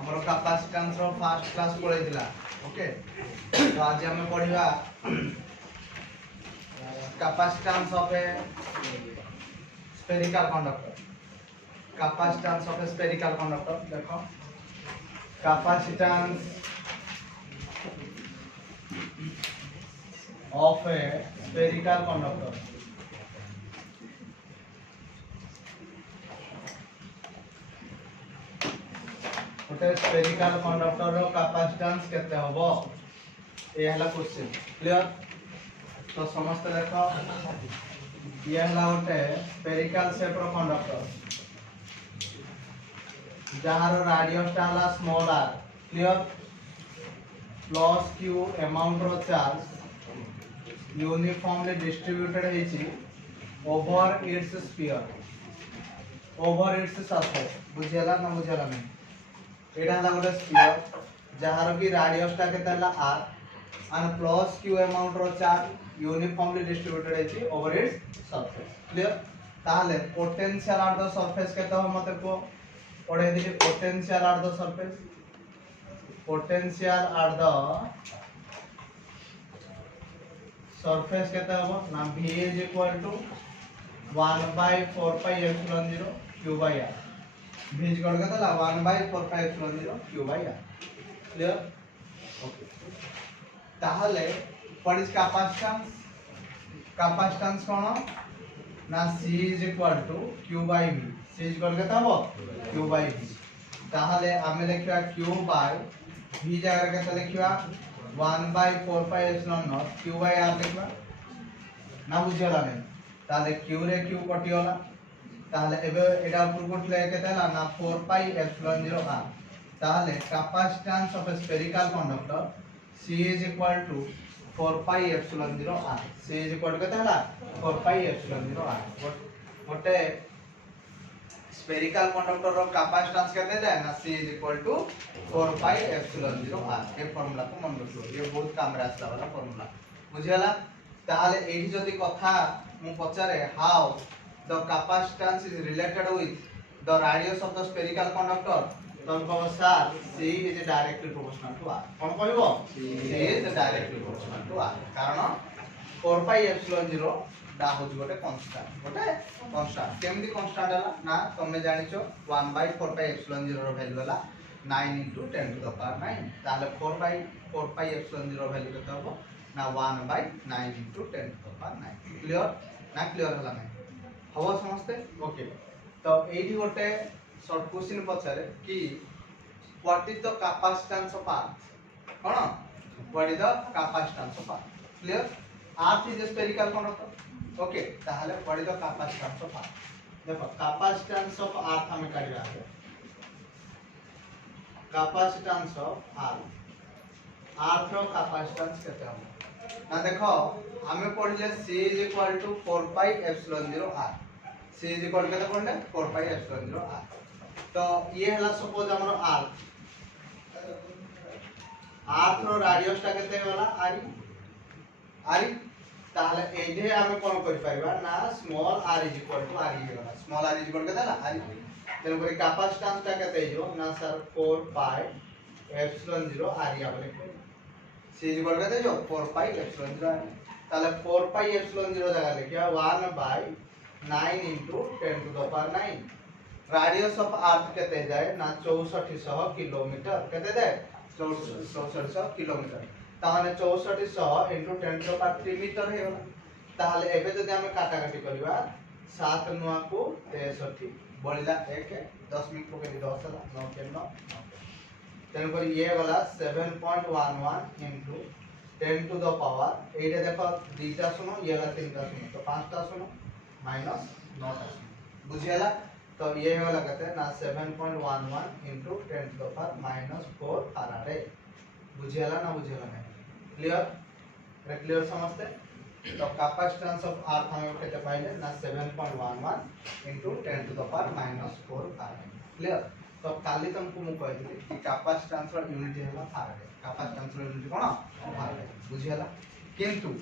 हमर कैपेसिटेंस रो first class पढैतिला ओके तो आज हम पढिबा capacitance of a spherical conductor capacitance of a spherical conductor देखो capacitance of a spherical conductor गोटे स्फेरिकल कंडक्टर रो कैपेसिटेंस केते होबो ए हला क्वेश्चन क्लियर तो समस्त देखो ये हला गोटे स्फेरिकल शेप रो कंडक्टर जहार रेडियस टा हला small r clear plus q amount रो चार्ज यूनिफॉर्मली डिस्ट्रीब्यूटेड है over its sphere over its surface बुझेला ना बुझेला नहीं एटा हला गोटे स्फीयर जहार की रेडियस टा केता हला r and plus q amount रो चार्ज यूनिफॉर्मली डिस्ट्रीब्यूटेड है ओवर इट्स सरफेस क्लियर ताहले पोटेंशियल एट द सरफेस केता हो मते को पढे दिली potential at the surface potential at the surface केते हो ना v is equal to 1/4 pi epsilon 0 q by r v is equal केते ला 1/4 pi epsilon 0 q by r clear okay ताहले व्हाट इज कैपेसिटेंस कोन ना c is equal to q by v c is equal केते हो q by v ताहले आमे लिखिबा q by v जगह केते लिखिबा 1/4 pi epsilon not q by r लिखबा ना बुझियला नै ताले q रे q कटियोला ताले एबे एडा ऊपर कोटले केतेला ना 4 पाई एप्सिलॉन 0 r ताले capacitance of a spherical conductor c is equal to 4 pi epsilon 0 r c is equal केतेला 4 पाई एप्सिलॉन 0 r गोटे स्फेरिकल कंडक्टर रो कैपेसिटेंस केते दे ना c is equal to 4 pi epsilon 0 r ए formula को मन रखो ये बहुत काम रे आसला वाला फार्मूला बुझियला ताले एही जदी कथा मु पचारे how the capacitance is related with the radius of the spherical conductor तब को sir c is directly proportional to r कोन कहबो c is directly proportional to r कारण 4 पाई एप्सिलॉन 0 दा होज गोटे कांस्टेंट केमदी कांस्टेंट हला ना तुमने जानिचो 1/4 पाई एप्सिलॉन 0 रो वैल्यू हला 9 * 10 टू द पावर 9 ताले 4/4 पाई एप्सिलॉन 0 वैल्यू केते होबो ना 1/9 * 10 टू द पावर 9 क्लियर ना क्लियर हला नै हबो समझते ओके तो एडी गोटे शॉर्ट क्वेश्चन पछारे कि what is the capacitance of earth कोन what is the capacitance of earth clear earth is a spherical conductor okay ताहले what is the capacitance of earth देखो कैपेसिटेंस ऑफ अर्थ हमें काढिबा है capacitance of earth रो capacitance केते हम ना देखो हमें पढिले c is equal to 4 pi epsilon 0 r c is equal केते पढले 4 पाई एप्सिलॉन 0 r तो ये हला सपोज हमरो r रो रेडियस टा केते होला r ताहले एजे हमें कोन करि परबा ना small r is equal to r ये होला स्मॉल r इज इक्वल केते ला r तेन पर कैपेसिटेंस टा केते जो ना सर 4 पाई एप्सिलॉन 0 r या बोले c इज इक्वल केते जो 4 पाई एप्सिलॉन 0 r ताहले 4 पाई एप्सिलॉन 0 जगह लिखिया 1/9 * 10 to the power 9 radius of earth केते जाय ना 6400 किलोमीटर केते जाय 6400 किलोमीटर ताने 6400 * 10 टू द पावर 3 मीटर हे होला ताहले एबे जदि हम काटा काटी करबा 7 9 को 63 बळिला 1 10 मिनिट को 10 ला 9 के 9 तेन पर ये वाला 7.11 into 10 to the power एटा देखो दीटा सुनो ये वाला तीनटा सुनो तो पांचटा सुनो माइनस 9टा सुनो बुझियाला तो ये वाला कहते हैं ना 7.11 into 10 to the power -4 Faraday बुझियाला ना बुझियाला नहीं क्लियर रे क्लियर समझते तो कैपेसिटेंस ऑफ अर्थ हमें कहते पाइले ना 7.11 into 10 to the power -4 Faraday clear तो काली तुमको मु कहली कि कैपेसिटेंस रो यूनिट हैला फैराडे कैपेसिटेंस रो यूनिट कोन फैराडे बुझियाला किंतु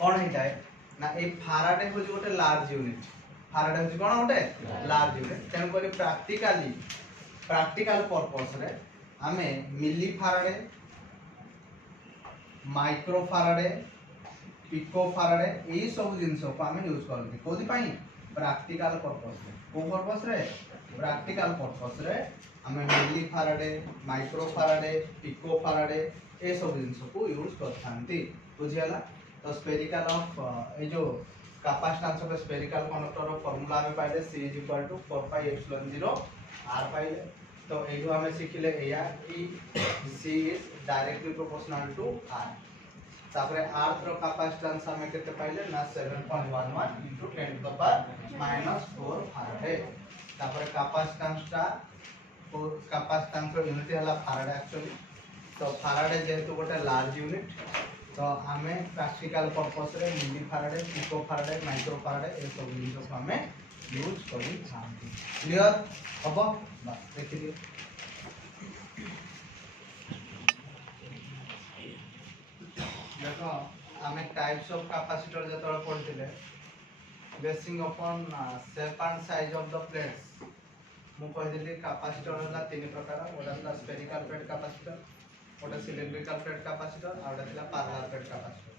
कोन हिताय ना ए फैराडे हो गोटे लार्ज यूनिट फैराडे हो कोन गोटे लार्ज यूनिट तेन कोली प्रैक्टिकली प्रैक्टिकल पर्पस रे आमे मिली फाराडे माइक्रो फाराडे पिको फाराडे यही सब जिनस को आमे यूज करते कोदि पई प्रैक्टिकल पर्पस रे को पर्पस रे प्रैक्टिकल पर्पस रे आमे मिली फाराडे माइक्रो फाराडे पिको फाराडे ए सब जिनस को यूज करथांती बुझियाला तो स्फेरिकल ऑफ ए जो कैपेसिटेंस ऑफ स्फेरिकल कंडक्टर रो फार्मूला में पाइले C = 4 pi epsilon 0 r पाइले तो एगो हमें सिखिले एया कि C is directly proportional to r तापरे r रो कैपेसिटेंस हमें केते पाइले ना 7.11 * 10⁻⁻⁴ फैराड तापरे कैपेसिटेंस रो यूनिट हला फैराड एक्चुअली तो फैराड जेहेतु गोटे लार्ज यूनिट तो हमें प्रैक्टिकल पर्पस रे milli farad pico farad micro farad ए सब जिनिस को हमें यूज करी थांती क्लियर हबो बस देखि दियो देखो हमें टाइप्स ऑफ कैपेसिटर जतरा पढ़थिले basing upon shape and size of the plates मु कह दिली कैपेसिटर होला तीन प्रकार ओडा स्फेरिकल प्लेट कैपेसिटर ओटा सिलिंड्रिकल प्लेट कैपेसिटर आ ओटा थिला पैरेलल प्लेट कैपेसिटर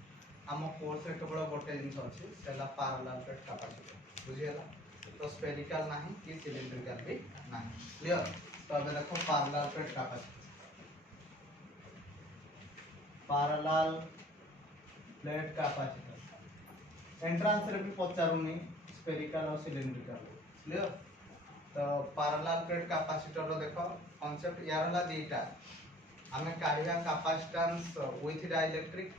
हम कोर्स रे केवल गोटे जिंस अछि सेला पैरेलल प्लेट कैपेसिटर बुझियला तो स्फेरिकल नाही कि सिलिंड्रिकल भी नाही क्लियर तो अब देखो parallel plate capacitor parallel plate capacitor entrance रे भी पचारुनी स्फेरिकल और सिलिंड्रिकल क्लियर तो पैरेलल प्लेट कैपेसिटर रो देखो कांसेप्ट यार होला दीटा हमें काढिया कैपेसिटेंस विथ डाइलेक्ट्रिक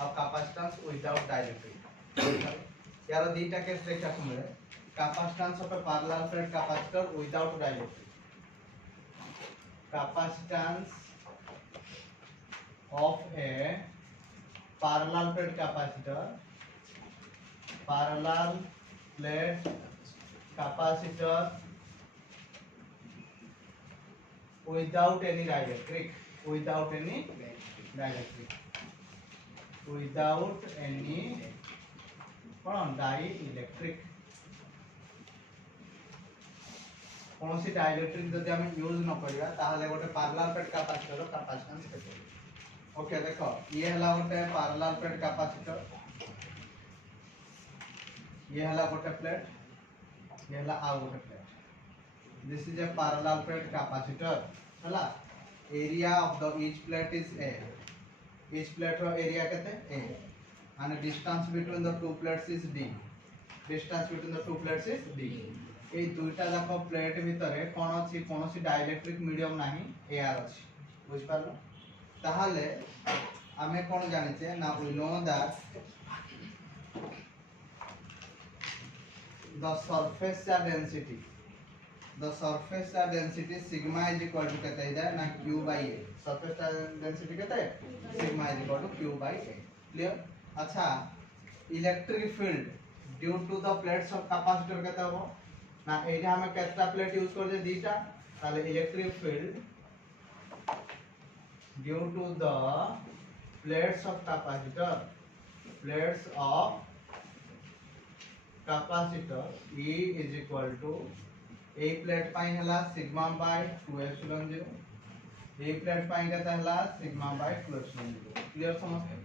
और कैपेसिटेंस विदाउट डाइलेक्ट्रिक यार दीटा केस देखा को मिले capacitance of A parallel plate capacitor without dielectric capacitance of A parallel plate capacitor parallel plate capacitor without any dielectric without any dielectric without any कौन dielectric कौन सी dielectric जदि हम use न करिया ताहले गोटे पैरेलल प्लेट कैपेसिटर रो capacitance केते okay देखो ये हला गोटे पैरेलल प्लेट कैपेसिटर ये हला गोटे प्लेट ये हला आ गोटे plate this is a parallel plate capacitor हला area of the each plate is a each plate ro area केते a and distance between the two plates is d distance between the two plates is d ए दुईटा जाक plate भितरे कोन अछि कोनोसी dielectric medium नाही AR अछि बुझ पारलो ताहाले हमें कोन जानिचे ना we know that the surface density sigma is equal to केते इधर ना q by a surface density केते sigma is equal to q by a clear अच्छा electric field due to the plates of capacitor केते हो ना एटा हमें केतना प्लेट यूज कर जे दीटा ताले electric field due to the plates of capacitor E is equal to ए प्लेट पाई हला सिग्मा बाय 2 एप्सिलॉन 0 ए प्लेट पाई केता हला सिग्मा बाय 2 एप्सिलॉन 0 क्लियर समझ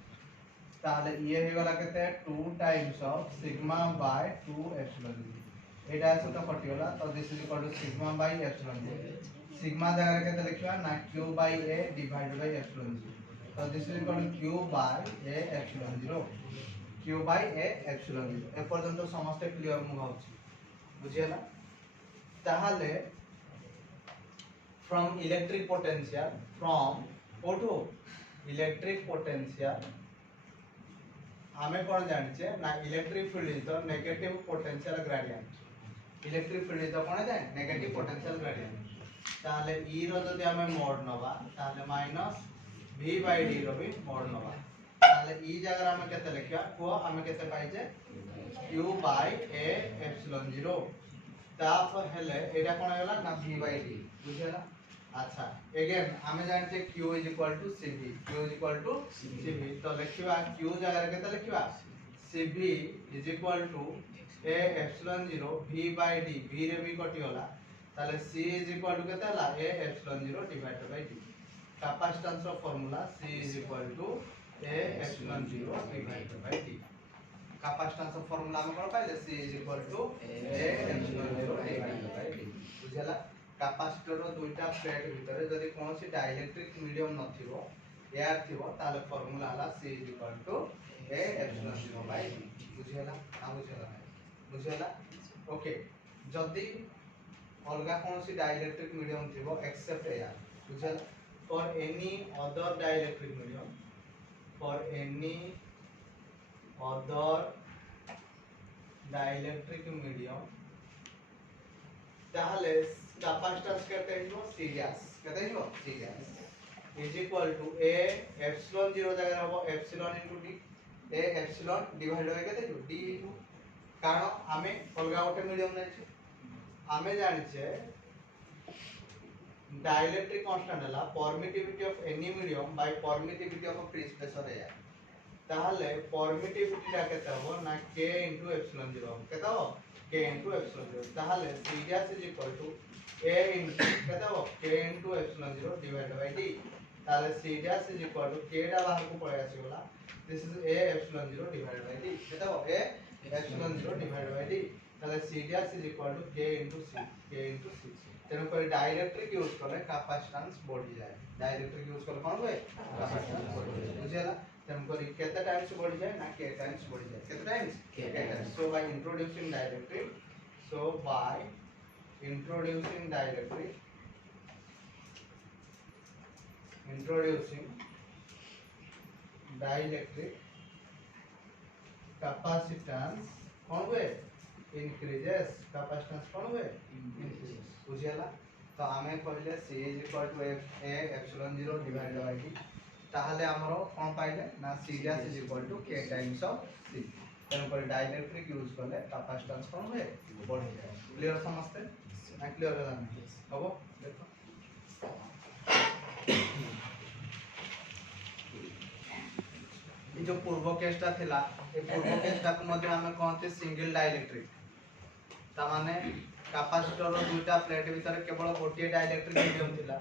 ताले ये हे वाला केते 2 times of sigma by 2 epsilon 0 एटा से तो कटि होला तो this is equal to sigma by epsilon 0 sigma जगह केते लिखवा ना q by a divided by epsilon 0 तो this is equal to q by a epsilon 0 q by a epsilon 0 ए पर्यंत समस्त क्लियर मु होछि बुझियला ताहले from electric potential हमें कौन जानिचे ना electric field is the negative potential gradient electric field is the cone है नेगेटिव पोटेंशियल ग्रेडियंट ताहले e रो जदि हमें मोड नबा ताहले माइनस v बाय d रो भी मोड नबा ताहले e जगह हमें केते लिखिया को हमें केते पाइजे q बाय a एप्सिलॉन 0 ताप हेले एटा कोन होला ना v बाय d बुझियला अच्छा अगेन हमें जानते q is equal to cv तो लिखिबा q जगह केते लिखिबा cv is equal to a epsilon 0 v by d v रे भी कटि होला ताले C इज इक्वल टू केते हला A epsilon 0 divided by D capacitance of formula C is equal to A epsilon 0 divided by D capacitance of formula में कोन पाइले C is equal to A epsilon 0 divided by D बुझला capacitor रो दुईटा plate भितर जदी कोनोसी dielectric medium नथिबो air थिबो ताले फार्मूला हला C is equal to A epsilon 0 by D बुझला आ बुझला ओके जदी अलगा कोनोसी डाइलेक्ट्रिक मीडियम थिबो एक्सेप्ट एयर बुझला for any other dielectric medium for any other dielectric medium ताहले कैपेसिटेंस केते हिबो सीरियस केते हिबो सीरियस is equal to A epsilon 0 जगह हबो epsilon into D A epsilon divide होय केते हिबो D इनटू कारण आमे अलगा गोटे मीडियम नै छै आमे जानि छै डाइलेक्ट्रिक कांस्टेंट हला permittivity of any medium by permittivity of free space of air ताहले परमिटिविटी टा केते हबो ना K इनटू एप्सिलॉन 0 केते हबो K इनटू एप्सिलॉन 0 ताहले सीरियस is equal to A into केते हबो K into epsilon 0 divided by D ताहले सीरियस इज इक्वल टू K टा बाहर को पळे आसीगला this is A epsilon 0 divided by D केते हबो A epsilon 0 divided by D ताहले सीरियस is equal to K into C K into C तेनो पर डाइलेक्ट्रिक यूज करले कैपेसिटेंस बढ़ी जाए डाइलेक्ट्रिक यूज करले कोन होय कैपेसिटेंस बढ़ी जाए बुझेला तेनो पर केते टाइम्स बढ़ी जाए ना K टाइम्स बढ़ी जाए केते times K times so by introducing dielectric so by introducing dielectric capacitance कौन हुए increases capacitance कौन हुए increases बुझियाला तो हमें पहले C is equal to A epsilon 0 divided by D ताहले हमरो कौन पाइले ना serious is equal to K times of C तेन पर डाइलेक्ट्रिक यूज करले कैपेसिटेंस कौन हुए बढ़ी जाए क्लियर समझते ना क्लियर है ना हबो देखो ये जो पूर्व केसटा थिला ए पूर्व केसटा को मध्ये हमें कहते सिंगल डाइलेक्ट्रिक ता माने कैपेसिटर रो दुईटा प्लेट भीतर केवल गोटे डाइलेक्ट्रिक मीडियम थिला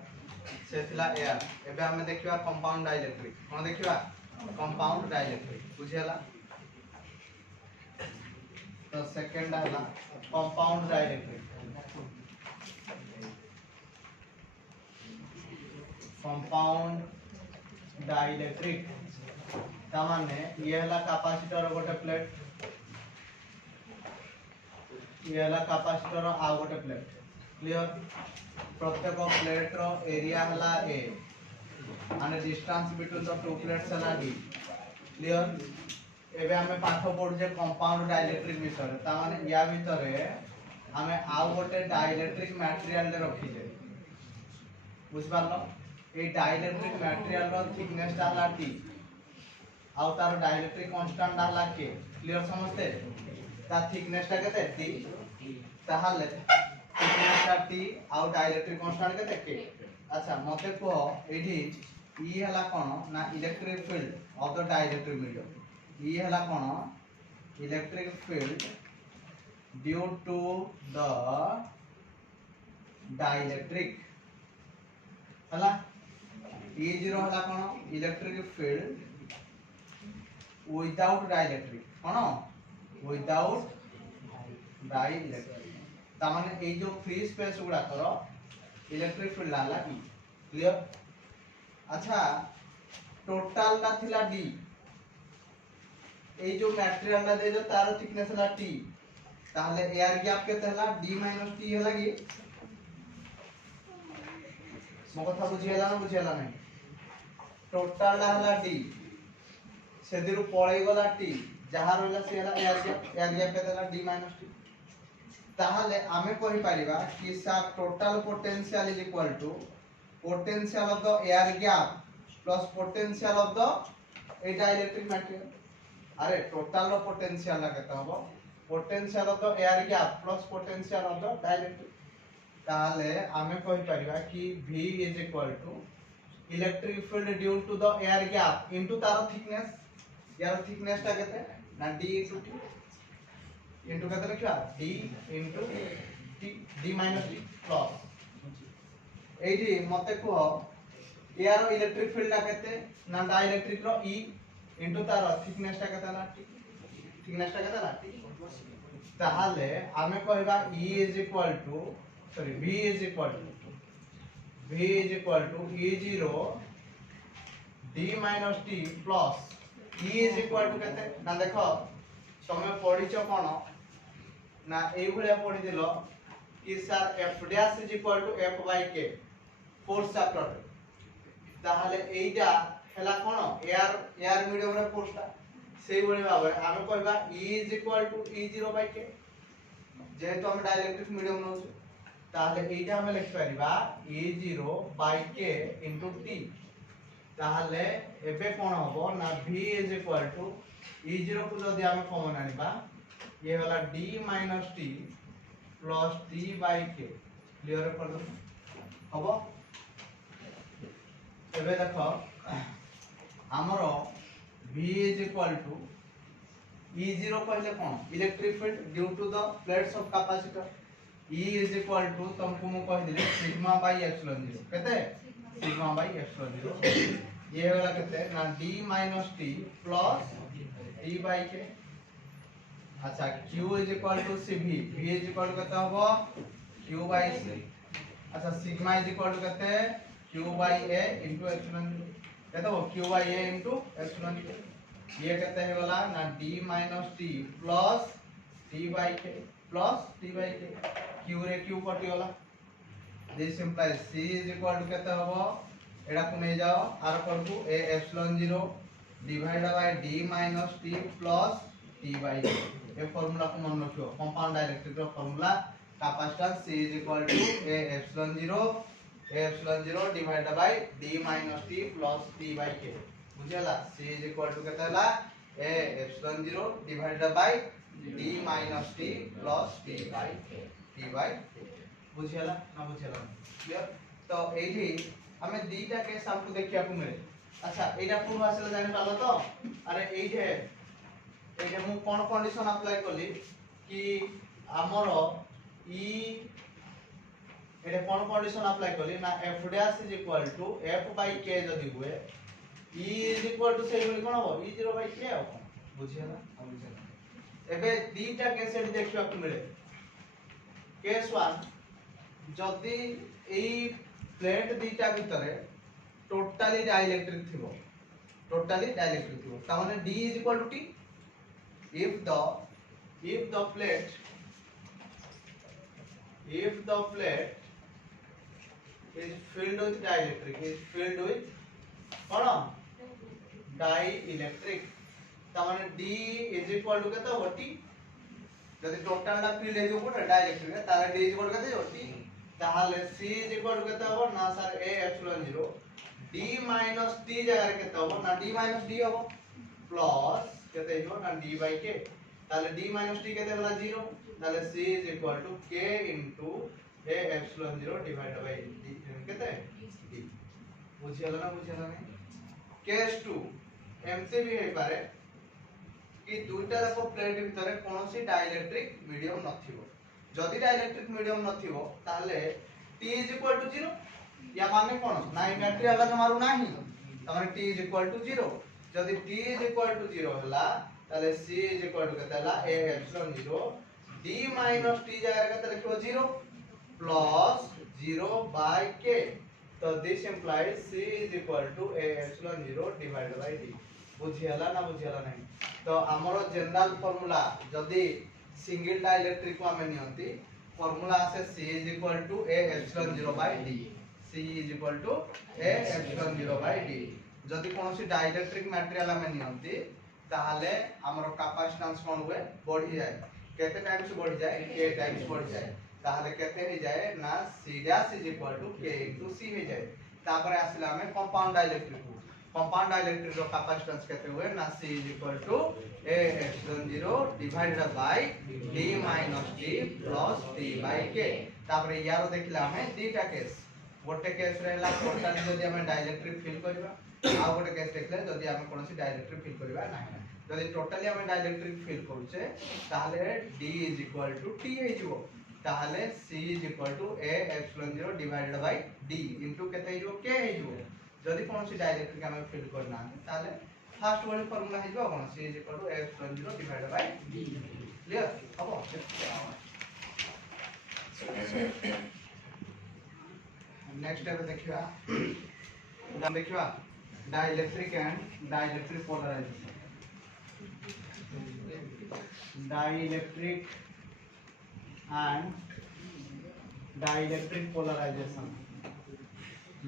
से थिला एयर एबे हमें देखिबा कंपाउंड डाइलेक्ट्रिक कोन देखिबा कंपाउंड डाइलेक्ट्रिक बुझियाला तो सेकंड है कंपाउंड डाइलेक्ट्रिक कंपाउंड डाइलेक्ट्रिक ता माने ये हला कैपेसिटर गोटे प्लेट ये हला कैपेसिटर आ गोटे प्लेट क्लियर प्रत्येक प्लेट रो एरिया हला A and distance between the two plates हला D क्लियर एबे हमें पाठ पढु जे कंपाउंड डाइलेक्ट्रिक विषय ता माने या भितरे हमें आ गोटे डाइलेक्ट्रिक मटेरियल ले रखी जे बुझ पारलो ए डाइलेक्ट्रिक मटेरियल रो थिकनेस ता हला T आ तार डाइलेक्ट्रिक कांस्टेंट हला K क्लियर समझते ता थिकनेस ता केते T ताहले थिकनेस ता T आ डाइलेक्ट्रिक कांस्टेंट केते K अच्छा मते को एठी ई हला कोन ना electric field of the dielectric medium ई हला कोन electric field due to the dielectric हला ई जीरो हला कोन इलेक्ट्रिक फील्ड विदाउट डाइलेक्ट्रिक कोन विदाउट डाइलेक्ट्रिक ता माने ए जो फ्री स्पेस गुडा करो इलेक्ट्रिक फील्ड हला ई क्लियर अच्छा टोटल ला थिला D ए जो मटेरियल ला दे जो तार थिकनेस हला T ताहले एयर गैप केते हला D - T हला की मो कथा बुझियला ना बुझियला नै टोटल ला हला D सेदिरु पळै गला T जहा रहला से हला एयर गैप केते हला D - T ताहले आमे कहि परिबा कि सा total potential is equal to potential of the air gap plus potential of the a dielectric material अरे टोटल रो पोटेंशियल ला केते हबो potential of the air gap plus potential of the dielectric ताले आमे कहि परिबा कि V is equal to electric field due to the air gap into तार थिकनेस यार थिकनेस ता केते ना D इनटू T इनटू केते लिखा D into T D - T plus एठी मते को यार इलेक्ट्रिक फील्ड केते ना डाइलेक्ट्रिक रो ई इनटू तार थिकनेस टा केते ना टी थिकनेस टा केते ना टी ताहाले आमे कहबा E is equal to sorry V is equal to E0 d minus t plus E is equal to केते ना देखो तमे पढिचो कोन ना एई भलिया पढि दिलो कि sir f dash is equal to f by k force chapter ताहाले एइटा हला कोन एयर मीडियम रे फोर्स ता सेई भली भाबे आमे कहबा E is equal to E0 by k जेहेतु हम डाइलेक्ट्रिक मीडियम नो ताहाले एइटा हम लिख परिबा E0 by k into t ताहाले एबे कोन होबो ना v is equal to E0 को जदी हम कॉमन आनिबा ये वाला d minus t plus t by k clear कर दो होबो एबे देखो हमरो v is equal to E0 कहले कोन electric field due to the plates of capacitor E is equal to तुमको मु कह दिले सिग्मा बाय एप्सिलॉन 0 केते सिग्मा बाय एप्सिलॉन 0 ये वाला केते ना d minus t plus t by k अच्छा q is equal to cv v is equal to केते होबो q by c अच्छा सिग्मा is equal to केते q by a into epsilon 0 केते हो q by a into epsilon 0 ये कहते हैं वाला ना d minus t plus t by k q रे q कटी वाला this implies c is equal to कहते होबो एडा को नै जाओ आर कर को a epsilon 0 divide by d minus t plus t by k ए फार्मूला को मन रखियो कंपाउंड डाइलेक्ट्रिक रो formula capacitance c is equal to a epsilon 0 divide by d minus t plus t by k बुझला c is equal to केता हला a epsilon 0 divided by d minus t plus t by k बुझला ना बुझला clear तो एठी हमें दीटा case हमको देखिया को मिले अच्छा एटा पूर्व आसले जानि पालो तो अरे एठे मु कोन कंडीशन अप्लाई करली कि हमरो e एटा कोन कंडीशन अप्लाई करली ना f dash is equal to f by k जदी हुए E is equal to सेही कोन हो E0 by k हो बुझियला बुझियला एबे दीटा केस एठी देखिया को मिले केस 1 जदी एई प्लेट दीटा भितरे टोटली डाइलेक्ट्रिक थिबो ता माने D is equal to T if the plate is filled with dielectric cone dielectric ता माने D is equal to केता हो T जदी टोटल ला फील्ड हे जो कोन डाइलेक्ट्रिक है ताले D is equal to केता हो T ताहाले C is equal to केता हो ना sir a epsilon 0 d minus t जगह रे केता हो ना d minus d हो प्लस केते हो ना d by k ताले d minus t केते वाला 0 ताले C is equal to k into a epsilon 0 divided by d केते d बुझियला ना केस 2 एमसी भी हे पारे कि दुईटा जाको प्लेट भितरे कोनोसी डाइलेक्ट्रिक मीडियम नथिबो जदि डाइलेक्ट्रिक मीडियम नथिबो ताले t is equal to 0 या माने कोन ना मटेरियल ला मारू नाही तमाने t is equal to 0 जदि t is equal to 0 हला ताले c is equal to केतला a epsilon 0 d minus t जगह केते लिखो 0 plus 0 by k तो this implies c is equal to a epsilon 0 divided by d बुझियला ना बुझियला नहीं तो हमरो जनरल फार्मूला जदी सिंगल डाइलेक्ट्रिक को हमें नियंती फार्मूला आसे c is equal to a epsilon 0 by d c is equal to a epsilon 0 by d जदी कोनोसी डाइलेक्ट्रिक मटेरियल हमें नियंती ताहाले हमरो कैपेसिटेंस कोन हुए बढ़ी जाए केते टाइम्स बढ़ी जाए k टाइम्स बढ़ी जाए ताहाले केते हे जाए ना c dash is equal to k into c हे जाए तापर आसिला हमें कंपाउंड डाइलेक्ट्रिक रो कैपेसिटेंस केते हुए ना c is equal to a epsilon 0 divided by d minus t plus t by k तापर यारो देखिला हमें दीटा केस गोटे केस रहला टोटली जदी हमें डाइलेक्ट्रिक फील करबा आ गोटे केस देखले जदी हमें कोनोसी डाइलेक्ट्रिक फील करबा नाही जदी टोटली हमें डाइलेक्ट्रिक फील करूचे ताले d is equal to t हे जिवो ताहले C is equal to A epsilon 0 divided by D into केते हिजो K हिजो जदि कोनसी डाइलेक्ट्रिक हम फिल करना ताहले फर्स्ट वाली फार्मूला हिजो कोन C is equal to A epsilon 0 divided by D clear हबो नेक्स्ट स्टेप देखिबा देखिबा dielectric and dielectric polarization dielectric and dielectric polarization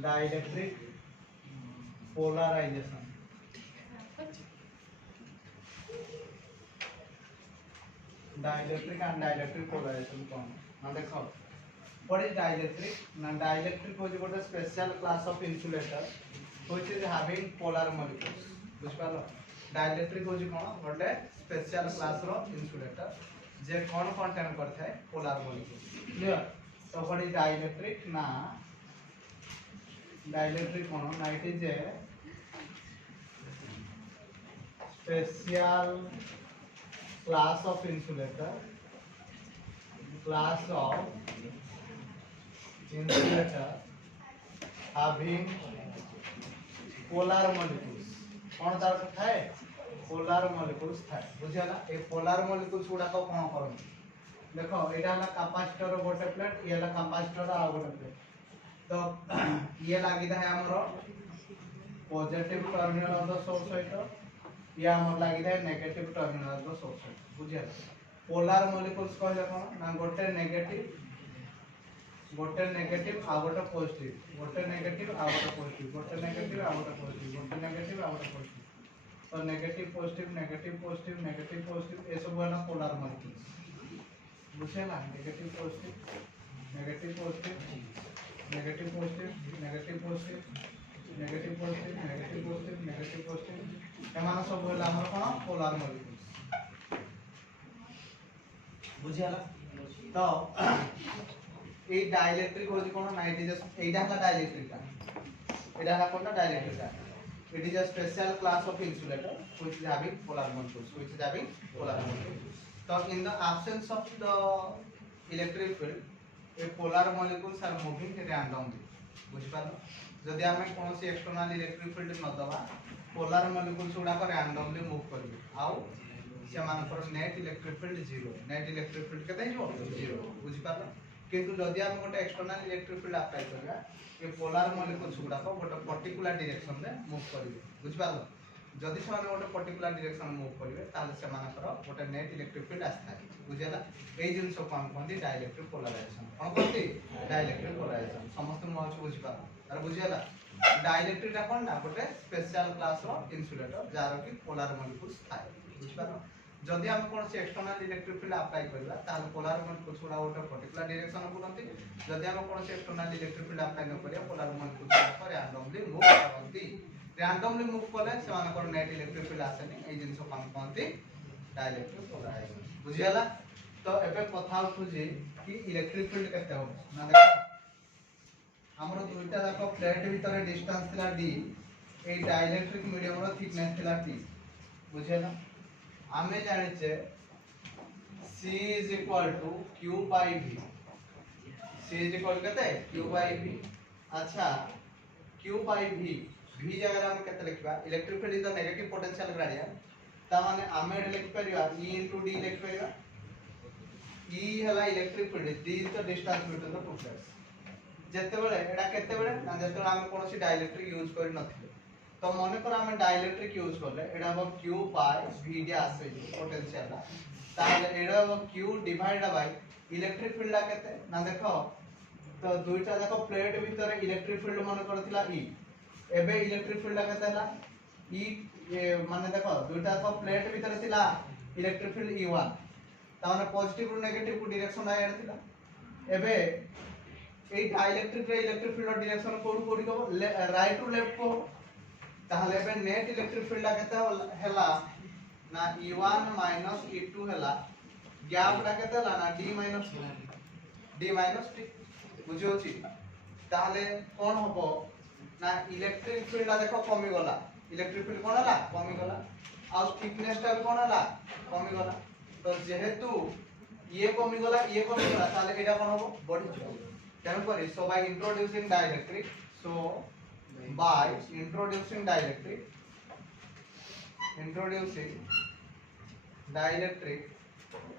dielectric polarization dielectric and dielectric polarization कौन ना देखो what is dielectric ना dielectric होची गोटे special class of insulator which is having polar molecules बुझ पालो dielectric होची कोन गोटे स्पेशल क्लास रो इंसुलेटर जे कौन कंटेन करता है पोलर मॉलिक्यूल क्लियर तो व्हाट इज डाइलेक्ट्रिक ना डाइलेक्ट्रिक कौन ना it is a special class of insulator having polar molecules कौन तार था है पोलर मॉलिक्यूल्स था बुझियाला ए पोलर मॉलिक्यूल्स गुडा को कोन करन देखो एटा हला कैपेसिटर गोटे प्लेट ये हला कैपेसिटर आ गोटे प्लेट तो ये लागि था हमरो positive terminal of the source सहित ये हमर लागि था negative terminal of the source सहित बुझियाला पोलर मॉलिक्यूल्स कहले कोन ना गोटे नेगेटिव आ गोटे पॉजिटिव गोटे नेगेटिव आ गोटे पॉजिटिव गोटे नेगेटिव आ गोटे पॉजिटिव गोटे नेगेटिव आ गोटे पॉजिटिव तो नेगेटिव पॉजिटिव ये सब है ना पोलर मॉलिक्यूल्स बुझेला negative positive negative positive negative positive negative positive negative positive negative positive negative positive एमान सब है हमर कोन पोलर मॉलिक्यूल्स बुझेला तो ए डाइलेक्ट्रिक होजी कोन ना इट इज एटा हला डाइलेक्ट्रिक एटा हला कोनटा dielectric it is a special class of insulator which is having polar molecules so in the absence of the electric field a polar molecules are moving randomly बुझ पालो जदि हमें कोन से external electric field न दबा polar molecules गुडा को randomly move करबे आउ से मानकर net electric field 0 net electric field केते हो 0 बुझ पालो किंतु जदि हम गोटे एक्सटर्नल इलेक्ट्रिक फील्ड अप्लाई करबा ये पोलर मॉलिक्यूल्स गुडा को गोटे पर्टिकुलर डायरेक्शन में मूव करिवे बुझ पालो जदि से माने गोटे पर्टिकुलर डायरेक्शन में मूव करिवे ताले से मानकर गोटे नेट इलेक्ट्रिक फील्ड आस्था बुझला ए जिंस को हम कहती डाइलेक्ट्रिक पोलराइजेशन कोन कहती डाइलेक्ट्रिक पोलराइजेशन समस्त मोच बुझ पालो अरे बुझला डाइलेक्ट्रिक ता कोन ना गोटे स्पेशल क्लास रो इंसुलेटर जार की पोलर मॉलिक्यूल्स थाए बुझ पालो जदि हम कोन से एक्सटर्नल इलेक्ट्रिक फील्ड अप्लाई करबा ताले पोलर मॉलिक्यूल्स गुडा गोटे पर्टिकुलर डायरेक्शन में बुलंती जदि हम कोन से एक्सटर्नल इलेक्ट्रिक फील्ड अप्लाई न करिया पोलर मॉलिक्यूल्स पर रैंडमली मूव करंती रैंडमली मूव कले से मानकर नेट इलेक्ट्रिक फील्ड आसेनी ए जिंस को हम कहती डाइलेक्ट्रिक पोलराइजेशन बुझियाला तो एबे कथा उठु जे कि इलेक्ट्रिक फील्ड केते हो ना देखो हमरो दुईटा जाको प्लेट भीतर डिस्टेंस थिला d ए डाइलेक्ट्रिक मीडियम रो थिकनेस थिला t बुझियाला हमें जाने छे C is equal to Q by V C is equal केते Q by V अच्छा Q by V V जगह हम केते लिखबा electric field is the negative potential gradient ता माने आमे लिख परिबा E into D लिख परिबा E हला electric field D is the distance between the two plates जेते बेले एडा केते बेले ना जेते बेले हम कोनोसी डाइलेक्ट्रिक यूज करि नथिले तो माने पर हम डाइलेक्ट्रिक यूज करले एडा अब Q by V डैश है पोटेंशियल ला ताले एडा अब Q divide by electric field ला केते ना देखो तो दुईटा देखो प्लेट भीतर इलेक्ट्रिक फील्ड माने करथिला E एबे इलेक्ट्रिक फील्ड ला केते ला E ये माने देखो दुईटा को प्लेट भीतर थिला इलेक्ट्रिक फील्ड E1 ता माने पॉजिटिव रु नेगेटिव को डायरेक्शन आ थिला एबे ए डाइलेक्ट्रिक रे इलेक्ट्रिक फील्ड डायरेक्शन कोड कोडी को राइट टू लेफ्ट को ताहले बे नेट इलेक्ट्रिक फील्ड केते हला ना E1 माइनस E2 हला गैप ला केते हला ना D माइनस T बुझियो छी ताहले कोन होबो ना इलेक्ट्रिक फील्ड ला देखो कमी गला इलेक्ट्रिक फील्ड कोन हला कमी गला आ थिकनेस टा कोन हला कमी गला तो जेहेतु ये कमिगला ताले एटा कोन हो बॉडी केन करी so by introducing dielectric so by introducing dielectric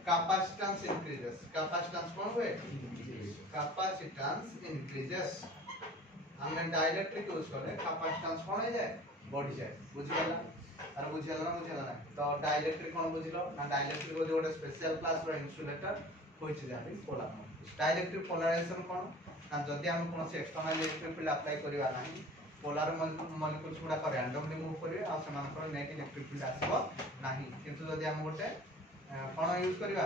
capacitance increases capacitance कोन हुए capacitance increases हमें डाइलेक्ट्रिक यूज करे कैपेसिटेंस कोन हो जाए बढ़ी जाए बुझियला अरे बुझियला ना तो डाइलेक्ट्रिक कोन बुझिलो ना डाइलेक्ट्रिक जो ଗୋଟେ स्पेशल क्लास रो इन्सुलेटर होइछ जाबी पोलर डाइलेक्ट्रिक पोलराइजेशन कोन ना जदी हम कोन से एक्सटर्नल इलेक्ट्रिक फील्ड अप्लाई करिवा नाही पोलर मॉलिक्यूल्स गुडा को रैंडमली मूव करिवे आ समान को नेट इलेक्ट्रिक फील्ड आसीबो नाही किंतु जदी हम गोटे कोन यूज करिवा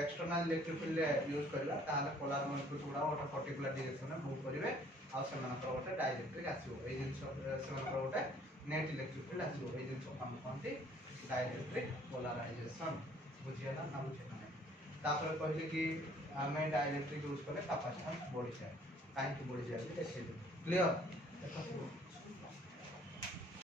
एक्सटर्नल इलेक्ट्रिक फील्ड यूज करिवा ताले पोलर मॉलिक्यूल्स गुडा गोटे पर्टिकुलर डायरेक्शन में मूव करिवे आ समान को गोटे डाइलेक्ट्रिक आसीबो ए जिंस समान को गोटे नेट इलेक्ट्रिक फील्ड आसीबो ए जिंस हम कोनती डाइलेक्ट्रिक पोलराइजेशन बुझियला ना बुझियला तापर कहले कि हमें डाइलेक्ट्रिक यूज करले कैपेसिटेंस बढ़ी जाए काहे कि बढ़ी जाए देखिए क्लियर